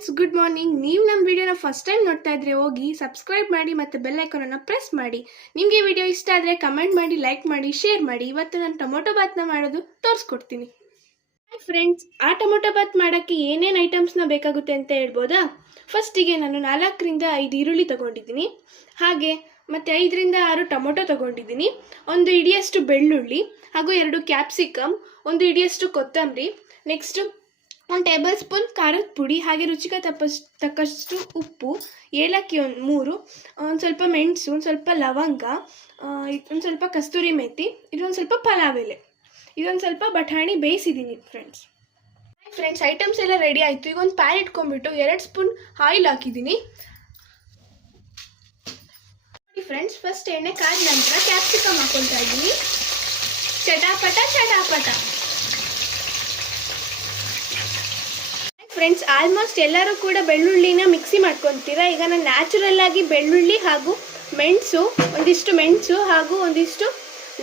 Friends, good morning. ನೀವು ನಮ್ಮ ವಿಡಿಯೋನ ಫಸ್ಟ್ ಟೈಮ್ ನೋಡ್ತಾ ಇದ್ರೆ ಹೋಗಿ ಸಬ್ಸ್ಕ್ರೈಬ್ ಮಾಡಿ ಮತ್ತು ಬೆಲ್ ಐಕಾನನ್ನು ಪ್ರೆಸ್ ಮಾಡಿ. ನಿಮಗೆ ವಿಡಿಯೋ ಇಷ್ಟ ಆದರೆ ಕಮೆಂಟ್ ಮಾಡಿ, ಲೈಕ್ ಮಾಡಿ, ಶೇರ್ ಮಾಡಿ. ಇವತ್ತು ನಾನು ಟೊಮೊಟೊ ಬಾತ್ನ ಮಾಡೋದು ತೋರಿಸ್ಕೊಡ್ತೀನಿ. ಹಾಯ್ ಫ್ರೆಂಡ್ಸ್, ಆ ಟೊಮೊಟೊ ಬಾತ್ ಮಾಡೋಕ್ಕೆ ಏನೇನು ಐಟಮ್ಸ್ನ ಬೇಕಾಗುತ್ತೆ ಅಂತ ಹೇಳ್ಬೋದಾ? ಫಸ್ಟಿಗೆ ನಾನು 4ರಿಂದ 5 ಈರುಳ್ಳಿ ತೊಗೊಂಡಿದ್ದೀನಿ. ಹಾಗೆ ಮತ್ತು 5ರಿಂದ 6 ಟೊಮೊಟೊ ತೊಗೊಂಡಿದ್ದೀನಿ. 1 ಹಿಡಿಯಷ್ಟು ಬೆಳ್ಳುಳ್ಳಿ ಹಾಗೂ 2 ಕ್ಯಾಪ್ಸಿಕಮ್, 1 ಹಿಡಿಯಷ್ಟು ಕೊತ್ತಂಬರಿ, ನೆಕ್ಸ್ಟು 1 ಟೇಬಲ್ ಸ್ಪೂನ್ ಖಾರದ ಪುಡಿ, ಹಾಗೆ ರುಚಿಗೆ ತಕ್ಕಷ್ಟು ಉಪ್ಪು, ಏಲಕ್ಕಿ 3, ಒಂದು ಸ್ವಲ್ಪ ಮೆಣಸು, ಒಂದು ಸ್ವಲ್ಪ ಲವಂಗ, ಒಂದು ಸ್ವಲ್ಪ ಕಸ್ತೂರಿ ಮೆಥಿ, ಇದೊಂದು ಸ್ವಲ್ಪ ಪಲಾವ್ ಎಲೆ, ಇದೊಂದು ಸ್ವಲ್ಪ ಬಟಾಣಿ ಬೇಯಿಸಿದ್ದೀನಿ ಫ್ರೆಂಡ್ಸ್. ಐಟಮ್ಸ್ ಎಲ್ಲ ರೆಡಿ ಆಯಿತು. ಈಗ ಒಂದು ಪ್ಯಾನ್ ಇಟ್ಕೊಂಡ್ಬಿಟ್ಟು 2 ಸ್ಪೂನ್ ಆಯಿಲ್ ಹಾಕಿದ್ದೀನಿ. ಫ್ರೆಂಡ್ಸ್, ಫಸ್ಟ್ ಎಣ್ಣೆ ಕಾದ ನಂತರ ಕ್ಯಾಪ್ಸಿಕಮ್ ಹಾಕೊಳ್ತಾ ಇದ್ದೀನಿ. ಚಟಾಪಟ ಚಟಾಪಟ. ಫ್ರೆಂಡ್ಸ್, ಆಲ್ಮೋಸ್ಟ್ ಎಲ್ಲರೂ ಕೂಡ ಬೆಳ್ಳುಳ್ಳಿನ ಮಿಕ್ಸಿ ಮಾಡ್ಕೊತೀರಾ. ಈಗ ನಾನು ನ್ಯಾಚುರಲ್ ಆಗಿ ಬೆಳ್ಳುಳ್ಳಿ ಹಾಗೂ ಒಂದಿಷ್ಟು ಮೆಣಸು ಹಾಗೂ ಒಂದಿಷ್ಟು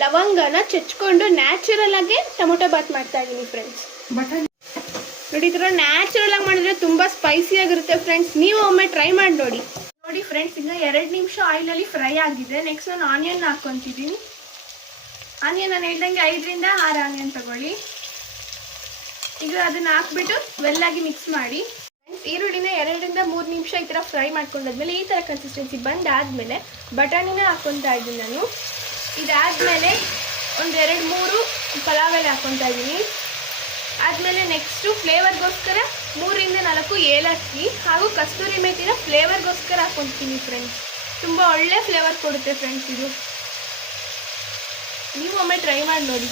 ಲವಂಗನ ಚಚ್ಕೊಂಡು ನ್ಯಾಚುರಲ್ ಆಗಿ ಟೊಮೊಟೊ ಬಾತ್ ಮಾಡ್ತಾ ಇದ್ದೀನಿ ಫ್ರೆಂಡ್ಸ್. ನೋಡಿ, ಈ ಥರ ನ್ಯಾಚುರಲ್ ಆಗಿ ಮಾಡಿದ್ರೆ ತುಂಬ ಸ್ಪೈಸಿಯಾಗಿರುತ್ತೆ ಫ್ರೆಂಡ್ಸ್. ನೀವು ಒಮ್ಮೆ ಟ್ರೈ ಮಾಡಿ ನೋಡಿ ಫ್ರೆಂಡ್ಸ್. ಈಗ 2 ನಿಮಿಷ ಆಯಿಲಲ್ಲಿ ಫ್ರೈ ಆಗಿದೆ. ನೆಕ್ಸ್ಟ್ ನಾನು ಆನಿಯನ್ ಹಾಕ್ಕೊತಿದ್ದೀನಿ. ಆನಿಯನ್ ನಾನು ಹೇಳ್ದಂಗೆ 5ರಿಂದ 6 ಆನಿಯನ್ ತಗೊಳ್ಳಿ. ಈಗ ಅದನ್ನು ಹಾಕ್ಬಿಟ್ಟು ವೆಲ್ಲಾಗಿ ಮಿಕ್ಸ್ ಮಾಡಿ. ಈರುಳ್ಳಿನ 2ರಿಂದ 3 ನಿಮಿಷ ಈ ಥರ ಫ್ರೈ ಮಾಡ್ಕೊಂಡಾದ್ಮೇಲೆ ಈ ಥರ ಕನ್ಸಿಸ್ಟೆನ್ಸಿ ಬಂದಾದಮೇಲೆ ಬಟಾಣಿನ ಹಾಕ್ಕೊತಾ ಇದ್ದೀನಿ ನಾನು. ಇದಾದಮೇಲೆ ಒಂದು 2-3 ಪಲಾವ್ ಎಲೆ ಹಾಕ್ಕೊತಾ ಇದ್ದೀನಿ. ಆದಮೇಲೆ ನೆಕ್ಸ್ಟು ಫ್ಲೇವರ್ಗೋಸ್ಕರ 3ರಿಂದ 4 ಏಲಕ್ಕಿ ಹಾಗೂ ಕಸ್ತೂರಿ ಮೆಥಿನ ಫ್ಲೇವರ್ಗೋಸ್ಕರ ಹಾಕ್ಕೊತೀನಿ ಫ್ರೆಂಡ್ಸ್. ತುಂಬ ಒಳ್ಳೆ ಫ್ಲೇವರ್ ಕೊಡುತ್ತೆ ಫ್ರೆಂಡ್ಸ್ ಇದು. ನೀವು ಒಮ್ಮೆ ಟ್ರೈ ಮಾಡಿ ನೋಡಿ.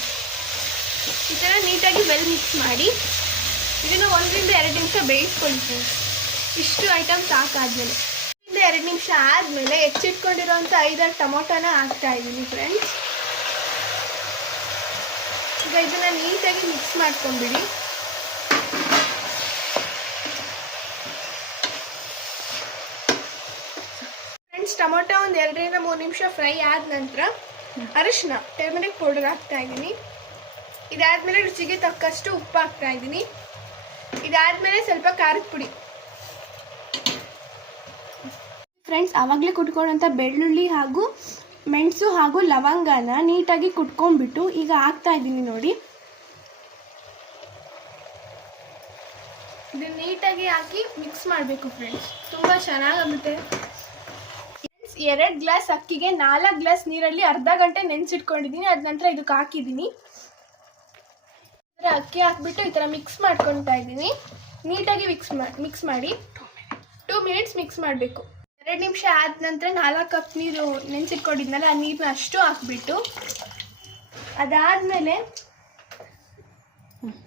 ಈ ಥರ ನೀಟಾಗಿ ಮಿಕ್ಸ್ ಮಾಡಿ ಇದನ್ನು 1ರಿಂದ 2 ನಿಮಿಷ ಬೇಯಿಸ್ಕೊಳ್ಳಿ ಫ್ರೆಂಡ್ಸ್. ಇಷ್ಟು ಐಟಮ್ಸ್ ಹಾಕಾದ್ಮೇಲೆ 2 ನಿಮಿಷ ಆದಮೇಲೆ ಹೆಚ್ಚಿಟ್ಕೊಂಡಿರೋಂಥ 5-6 ಟೊಮೊಟೊನ ಹಾಕ್ತಾ ಇದ್ದೀನಿ ಫ್ರೆಂಡ್ಸ್. ಈಗ ಇದನ್ನು ನೀಟಾಗಿ ಮಿಕ್ಸ್ ಮಾಡ್ಕೊಂಡ್ಬಿಡಿ. ಫ್ರೆಂಡ್ಸ್, ಟೊಮೊಟೊ ಒಂದು 2ರಿಂದ 3 ನಿಮಿಷ ಫ್ರೈ ಆದ ನಂತರ ಅರಿಶಿನ, ಟರ್ಮರಿಕ್ ಪೌಡರ್ ಹಾಕ್ತಾ ಇದ್ದೀನಿ. ಇದಾದಮೇಲೆ ರುಚಿಗೆ ತಕ್ಕಷ್ಟು ಉಪ್ಪು ಹಾಕ್ತಾ ಇದ್ದೀನಿ. ಇದಾದಮೇಲೆ ಸ್ವಲ್ಪ ಖಾರದ ಪುಡಿ. ಫ್ರೆಂಡ್ಸ್, ಆವಾಗಲೇ ಕುಟ್ಕೊಳ್ಳೋಂಥ ಬೆಳ್ಳುಳ್ಳಿ ಹಾಗೂ ಮೆಣಸು ಹಾಗೂ ಲವಂಗನ ನೀಟಾಗಿ ಕುಟ್ಕೊಂಡ್ಬಿಟ್ಟು ಈಗ ಹಾಕ್ತಾ ಇದ್ದೀನಿ ನೋಡಿ. ಇದನ್ನ ನೀಟಾಗಿ ಹಾಕಿ ಮಿಕ್ಸ್ ಮಾಡಬೇಕು ಫ್ರೆಂಡ್ಸ್. ತುಂಬ ಚೆನ್ನಾಗಾಗುತ್ತೆ. 2 ಗ್ಲಾಸ್ ಅಕ್ಕಿಗೆ 4 ಗ್ಲಾಸ್ ನೀರಲ್ಲಿ ಅರ್ಧ ಗಂಟೆ ನೆನೆಸಿಟ್ಕೊಂಡಿದ್ದೀನಿ. ಅದ ನಂತರ ಇದಕ್ಕೆ ಹಾಕಿದ್ದೀನಿ. ಅಕ್ಕಿ ಹಾಕ್ಬಿಟ್ಟು ಈ ಥರ ಮಿಕ್ಸ್ ಮಾಡ್ಕೊತಾ ಇದ್ದೀನಿ. ನೀಟಾಗಿ ಮಿಕ್ಸ್ ಮಾಡಿ 2 ಮಿನಿಟ್ಸ್ ಮಿಕ್ಸ್ ಮಾಡಬೇಕು. 2 ನಿಮಿಷ ಆದ ನಂತರ 4 ಕಪ್ ನೀರು ನೆನೆಸಿಟ್ಕೊಂಡಿದ್ನಲ್ಲ, ಆ ನೀರನ್ನ ಅಷ್ಟು ಹಾಕ್ಬಿಟ್ಟು ಅದಾದಮೇಲೆ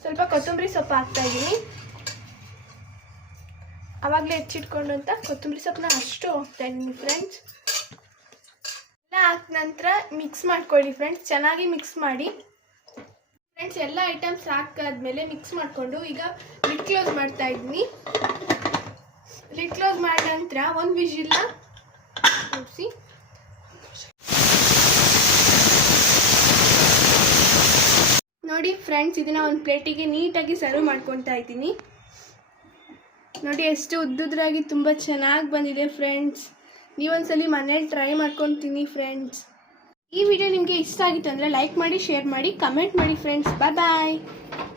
ಸ್ವಲ್ಪ ಕೊತ್ತಂಬರಿ ಸೊಪ್ಪು ಹಾಕ್ತಾ ಇದ್ದೀನಿ. ಆವಾಗಲೇ ಹೆಚ್ಚಿಟ್ಕೊಂಡಂಥ ಕೊತ್ತಂಬರಿ ಸೊಪ್ಪನ್ನ ಅಷ್ಟು ಹಾಕ್ತಾ ಇದ್ದೀನಿ ಫ್ರೆಂಡ್ಸ್. ಎಲ್ಲ ಹಾಕಿದ ನಂತರ ಮಿಕ್ಸ್ ಮಾಡ್ಕೊಳ್ಳಿ ಫ್ರೆಂಡ್ಸ್. ಚೆನ್ನಾಗಿ ಮಿಕ್ಸ್ ಮಾಡಿ ಫ್ರೆಂಡ್ಸ್. ಎಲ್ಲ ಐಟಮ್ಸ್ ಹಾಕಾದ್ಮೇಲೆ ಮಿಕ್ಸ್ ಮಾಡಿಕೊಂಡು ಈಗ ಲಿಡ್ ಕ್ಲೋಸ್ ಮಾಡ್ತಾ ಇದ್ದೀನಿ. ಲಿಡ್ ಕ್ಲೋಸ್ ಮಾಡಿದ ನಂತರ 1 ವಿಜಿಲ್ನ ಕೂರಿಸಿ ನೋಡಿ ಫ್ರೆಂಡ್ಸ್. ಇದನ್ನು ಒಂದು ಪ್ಲೇಟಿಗೆ ನೀಟಾಗಿ ಸರ್ವ್ ಮಾಡ್ಕೊತಾ ಇದ್ದೀನಿ. ನೋಡಿ ಎಷ್ಟು ಉದ್ದುದ್ರಾಗಿ ತುಂಬ ಚೆನ್ನಾಗಿ ಬಂದಿದೆ ಫ್ರೆಂಡ್ಸ್. ನೀವೊಂದ್ಸಲಿ ಮನೇಲಿ ಟ್ರೈ ಮಾಡ್ಕೊತೀನಿ ಫ್ರೆಂಡ್ಸ್. ಈ ವಿಡಿಯೋ ನಿಮಗೆ ಇಷ್ಟ ಆಗಿತ್ತು ಅಂದರೆ ಲೈಕ್ ಮಾಡಿ, ಶೇರ್ ಮಾಡಿ, ಕಮೆಂಟ್ ಮಾಡಿ ಫ್ರೆಂಡ್ಸ್. ಬಾಯ್.